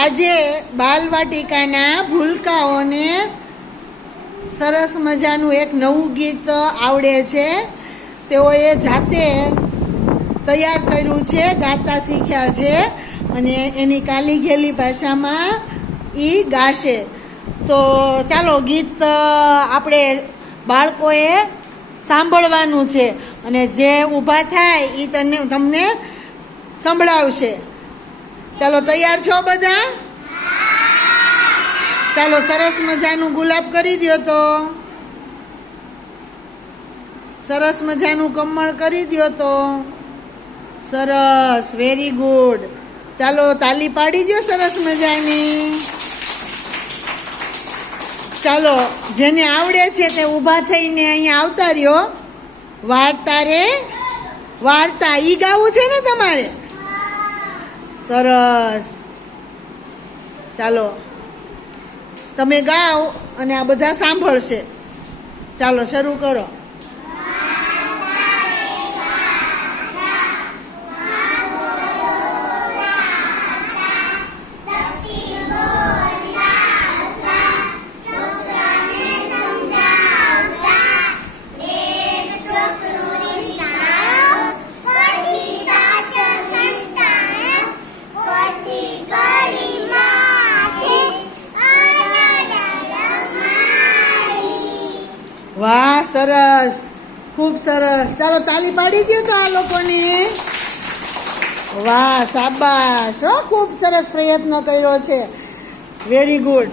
આજે બાલવાટિકાના ભૂલકાઓને સરસ મજાનું એક નવું ગીત આવડે છે. તેઓએ જાતે તૈયાર કર્યું છે, ગાતા શીખ્યા છે અને એની કાલી ઘેલી ભાષામાં એ ગાશે. તો ચાલો ગીત આપણે બાળકોએ સાંભળવાનું છે અને જે ઊભા થાય એ તને, તમને સંભળાવશે. ચાલો, તૈયાર છો બધા? ચાલો, સરસ મજાનું ગુલાબ કરી દો તો. સરસ મજાનું કમળ કરી દ્યો તો. સરસ વેરી ગુડ ચાલો, તાલી પાડી દો સરસ મજાની. ચાલો, જેને આવડે છે તે ઊભા થઈને અહીંયા આવતા રહ્યો. વાર્તા રે, વાર્તા ઈ ગાવું છે ને તમારે? સરસ. ચાલો. તમે ગાઓ અને આ બધા સાંભળશે. ચાલો શરૂ કરો. વાહ, સરસ. ખૂબ સરસ. ચાલો, તાલી પાડી દો તો આ લોકોને. વાહ સાબાશ હો, ખૂબ સરસ પ્રયત્ન કર્યો છે. Very good